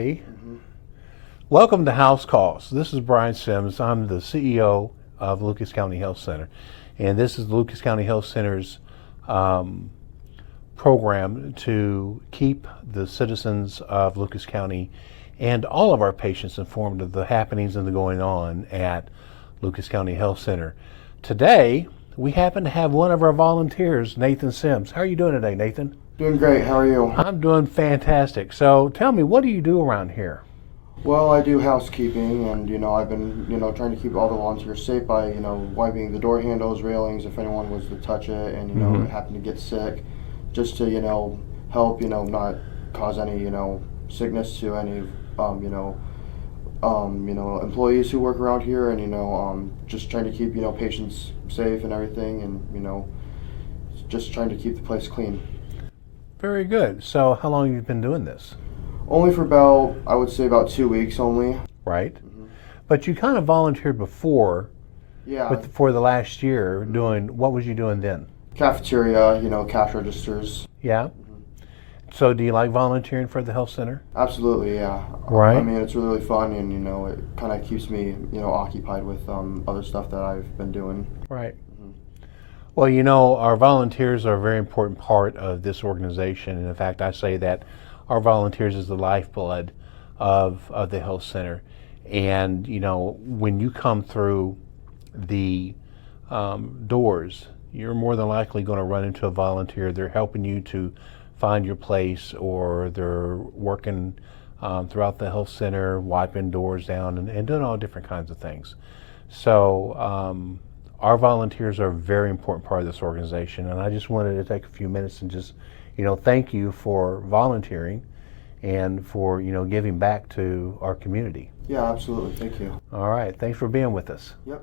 righty. Welcome to House Calls. This is Brian Sims. I'm the CEO of Lucas County Health Center, and this is the Lucas County Health Center's program to keep the citizens of Lucas County and all of our patients informed of the happenings and the going on at Lucas County Health Center. Today, we happen to have one of our volunteers, Nathan Sims. How are you doing today, Nathan? Doing great. How are you? I'm doing fantastic. So tell me, what do you do around here? Well, I do housekeeping, and I've been trying to keep all the volunteers safe by wiping the door handles, railings if anyone was to touch it, and happen to get sick, just to help not cause any sickness to any employees who work around here, and just trying to keep patients safe and everything, and just trying to keep the place clean. Very good. So how long have you been doing this? Only for about, I would say about 2 weeks only. Right. But you kind of volunteered before. Yeah. For the last year, what was you doing then? Cafeteria, cash registers. Yeah. So do you like volunteering for the health center? Absolutely, yeah. Right. I mean, it's really fun, and it kind of keeps me occupied with other stuff that I've been doing. Right. Well, our volunteers are a very important part of this organization, and in fact, I say that our volunteers is the lifeblood of the health center. And when you come through the doors, you're more than likely going to run into a volunteer. They're helping you to find your place, or they're working throughout the health center, wiping doors down and doing all different kinds of things. So our volunteers are a very important part of this organization, and I just wanted to take a few minutes and just thank you for volunteering and for giving back to our community. Yeah, absolutely. Thank you. All right. Thanks for being with us. Yep.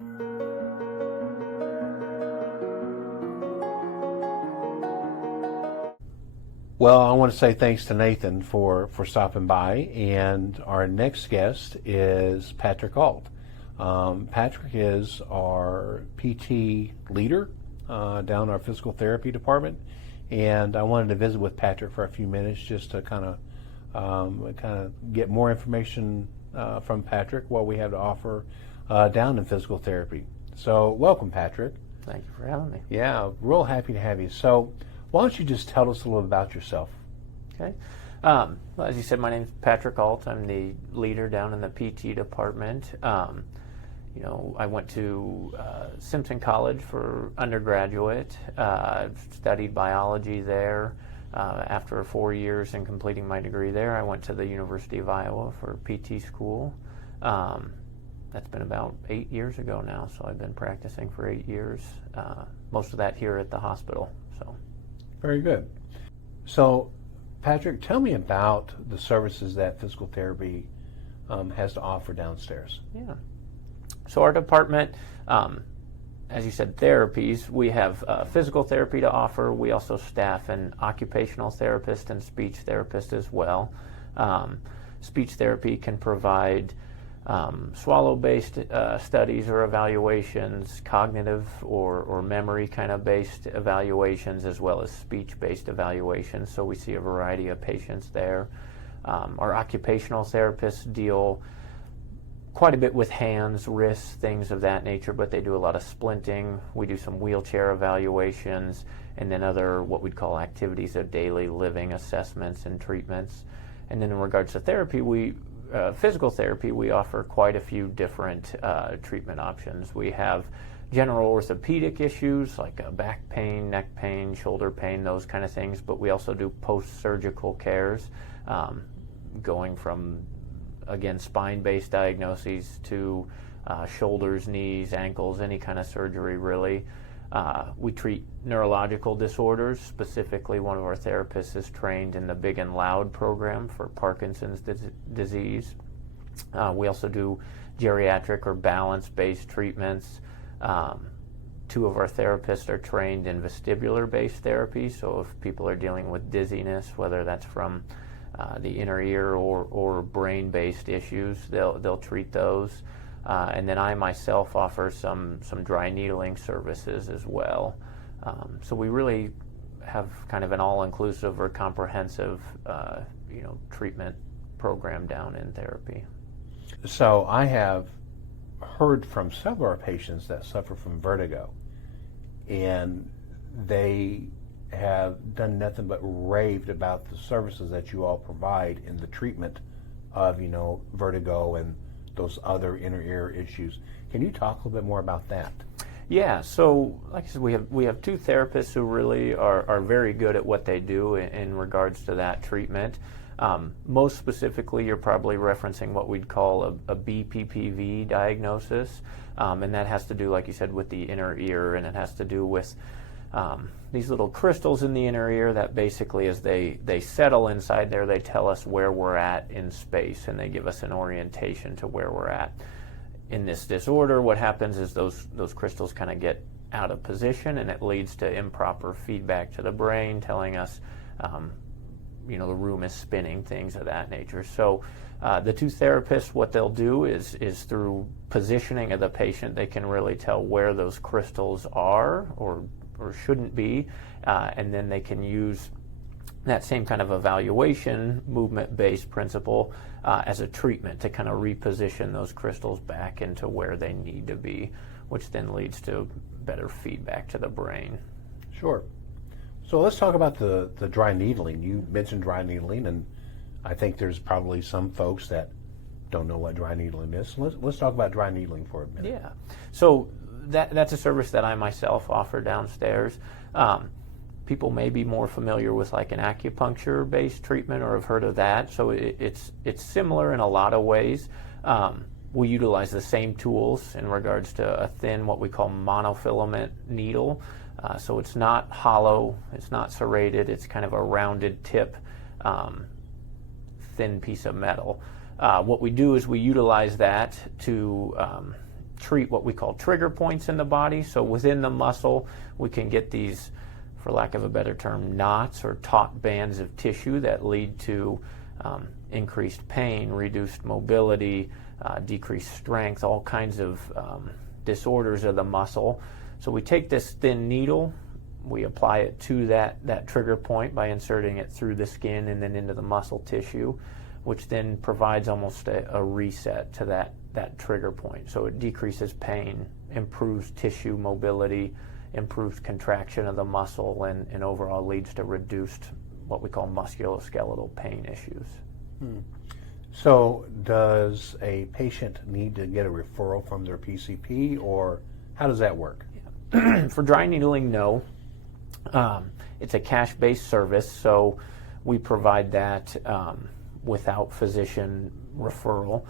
Well, I want to say thanks to Nathan for stopping by, and our next guest is Patrick Alt. Patrick is our PT leader down in our physical therapy department, and I wanted to visit with Patrick for a few minutes just to kind of get more information from Patrick, what we have to offer down in physical therapy. So welcome, Patrick. Thank you for having me. Yeah, real happy to have you. So why don't you just tell us a little about yourself? Okay. Well, as you said, my name is Patrick Alt. I'm the leader down in the PT department. I went to Simpson College for undergraduate. Studied biology there. After 4 years in completing my degree there, I went to the University of Iowa for PT school. That's been about 8 years ago now, so I've been practicing for 8 years. Most of that here at the hospital. So. Very good. So, Patrick, tell me about the services that physical therapy has to offer downstairs. Yeah. So our department, as you said, therapies, we have physical therapy to offer. We also staff an occupational therapist and speech therapist as well. Speech therapy can provide swallow-based studies or evaluations, cognitive or memory kind of based evaluations, as well as speech-based evaluations. So we see a variety of patients there. Our occupational therapists deal quite a bit with hands, wrists, things of that nature, but they do a lot of splinting. We do some wheelchair evaluations, and then other what we'd call activities of daily living assessments and treatments. And then in regards to therapy, physical therapy, we offer quite a few different treatment options. We have general orthopedic issues like back pain, neck pain, shoulder pain, those kind of things, but we also do post-surgical cares, going from, again, spine-based diagnoses to shoulders, knees, ankles, any kind of surgery really. We treat neurological disorders. Specifically, one of our therapists is trained in the Big and Loud program for Parkinson's disease. We also do geriatric or balance-based treatments. Two of our therapists are trained in vestibular-based therapy, so if people are dealing with dizziness, whether that's from the inner ear or brain-based issues, they'll treat those. And then I myself offer some dry needling services as well. So we really have kind of an all-inclusive or comprehensive treatment program down in therapy. So I have heard from several of our patients that suffer from vertigo, and they have done nothing but raved about the services that you all provide in the treatment of, vertigo and those other inner ear issues. Can you talk a little bit more about that? Yeah, so like I said, we have two therapists who really are very good at what they do in regards to that treatment. Most specifically, you're probably referencing what we'd call a BPPV diagnosis, and that has to do, like you said, with the inner ear, and it has to do with these little crystals in the inner ear that basically, as they settle inside there, they tell us where we're at in space, and they give us an orientation to where we're at. In this disorder, what happens is those crystals kind of get out of position, and it leads to improper feedback to the brain telling us the room is spinning, things of that nature. So the two therapists, what they'll do is through positioning of the patient, they can really tell where those crystals are or shouldn't be, and then they can use that same kind of evaluation, movement-based principle as a treatment to kind of reposition those crystals back into where they need to be, which then leads to better feedback to the brain. Sure. So let's talk about the dry needling. You mentioned dry needling, and I think there's probably some folks that don't know what dry needling is. So let's talk about dry needling for a minute. Yeah. So that's a service that I myself offer downstairs. People may be more familiar with like an acupuncture-based treatment or have heard of that. So it's similar in a lot of ways. We utilize the same tools in regards to a thin, what we call monofilament needle. So it's not hollow, it's not serrated, it's kind of a rounded tip, thin piece of metal. What we do is we utilize that to treat what we call trigger points in the body. So within the muscle, we can get these, for lack of a better term, knots or taut bands of tissue that lead to increased pain, reduced mobility, decreased strength, all kinds of disorders of the muscle. So we take this thin needle, we apply it to that trigger point by inserting it through the skin and then into the muscle tissue, which then provides almost a reset to that trigger point. So it decreases pain, improves tissue mobility, improves contraction of the muscle, and overall leads to reduced what we call musculoskeletal pain issues. So does a patient need to get a referral from their PCP, or how does that work? For dry needling, no. It's a cash-based service, so we provide that without physician referral.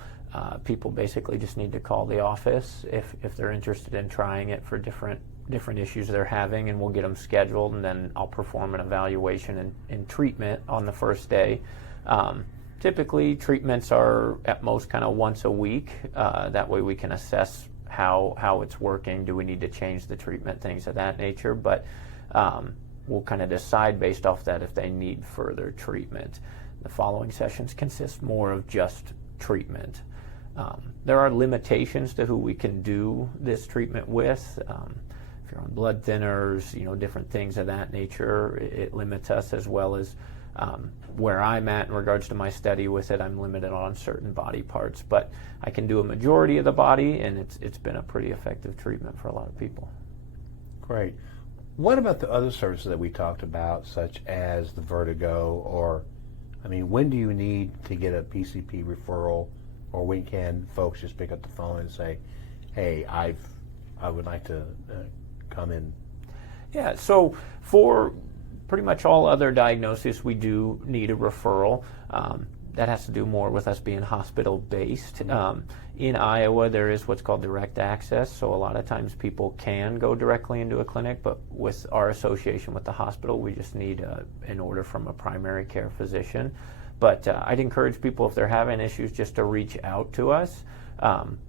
People basically just need to call the office if they're interested in trying it for different issues they're having, and we'll get them scheduled, and then I'll perform an evaluation and treatment on the first day. Typically, treatments are at most kind of once a week. That way we can assess how it's working. Do we need to change the treatment, things of that nature? But we'll kind of decide based off that if they need further treatment. The following sessions consist more of just treatment. There are limitations to who we can do this treatment with. If you're on blood thinners, different things of that nature, it limits us, as well as where I'm at in regards to my study with it. I'm limited on certain body parts, but I can do a majority of the body, and it's been a pretty effective treatment for a lot of people. Great. What about the other services that we talked about, such as the vertigo, or, when do you need to get a PCP referral, or when can folks just pick up the phone and say, hey, I would like to come in? Yeah, so for pretty much all other diagnoses, we do need a referral. That has to do more with us being hospital-based. In Iowa, there is what's called direct access, so a lot of times people can go directly into a clinic, but with our association with the hospital, we just need an order from a primary care physician. But I'd encourage people, if they're having issues, just to reach out to us.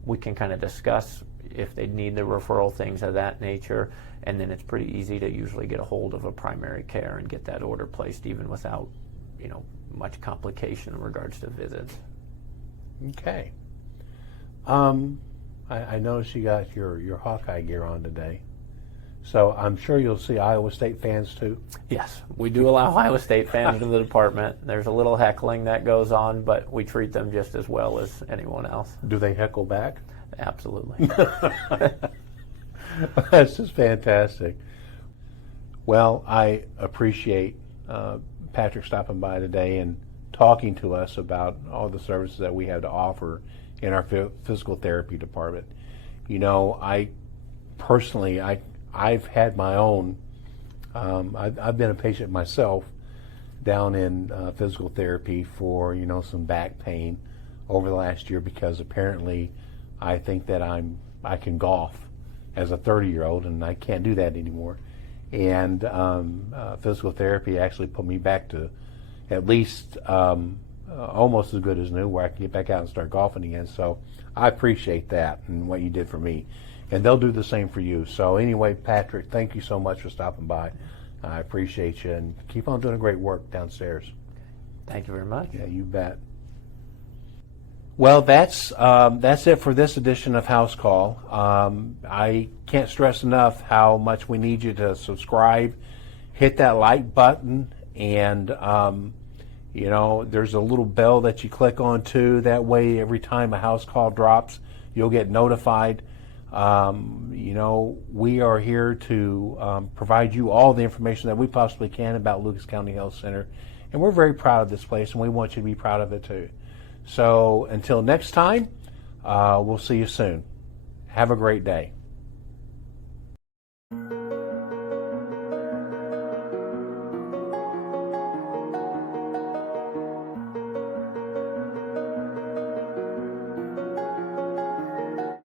We can kind of discuss if they need the referral, things of that nature, and then it's pretty easy to usually get a hold of a primary care and get that order placed even without, much complication in regards to visits. Okay. I noticed you got your Hawkeye gear on today. So I'm sure you'll see Iowa State fans too. Yes, we do allow Iowa State fans in the department. There's a little heckling that goes on, but we treat them just as well as anyone else. Do they heckle back? Absolutely. That's just fantastic. Well, I appreciate Patrick stopping by today and talking to us about all the services that we have to offer in our physical therapy department. You know, I personally, I've had my own, I've been a patient myself down in physical therapy for, you know, some back pain over the last year, because apparently I think that I can golf as a 30-year-old, and I can't do that anymore. And physical therapy actually put me back to at least almost as good as new, where I can get back out and start golfing again. So I appreciate that and what you did for me. And they'll do the same for you. So anyway, Patrick, thank you so much for stopping by. I appreciate you, and keep on doing great work downstairs. Thank you very much. Yeah, you bet. Well, that's it for this edition of House Call. I can't stress enough how much we need you to subscribe, hit that like button, and you know, there's a little bell that you click on too. That way, every time a House Call drops, you'll get notified. You know, we are here to provide you all the information that we possibly can about Lucas County Health Center, and we're very proud of this place, and we want you to be proud of it too. So until next time, we'll see you soon. Have a great day.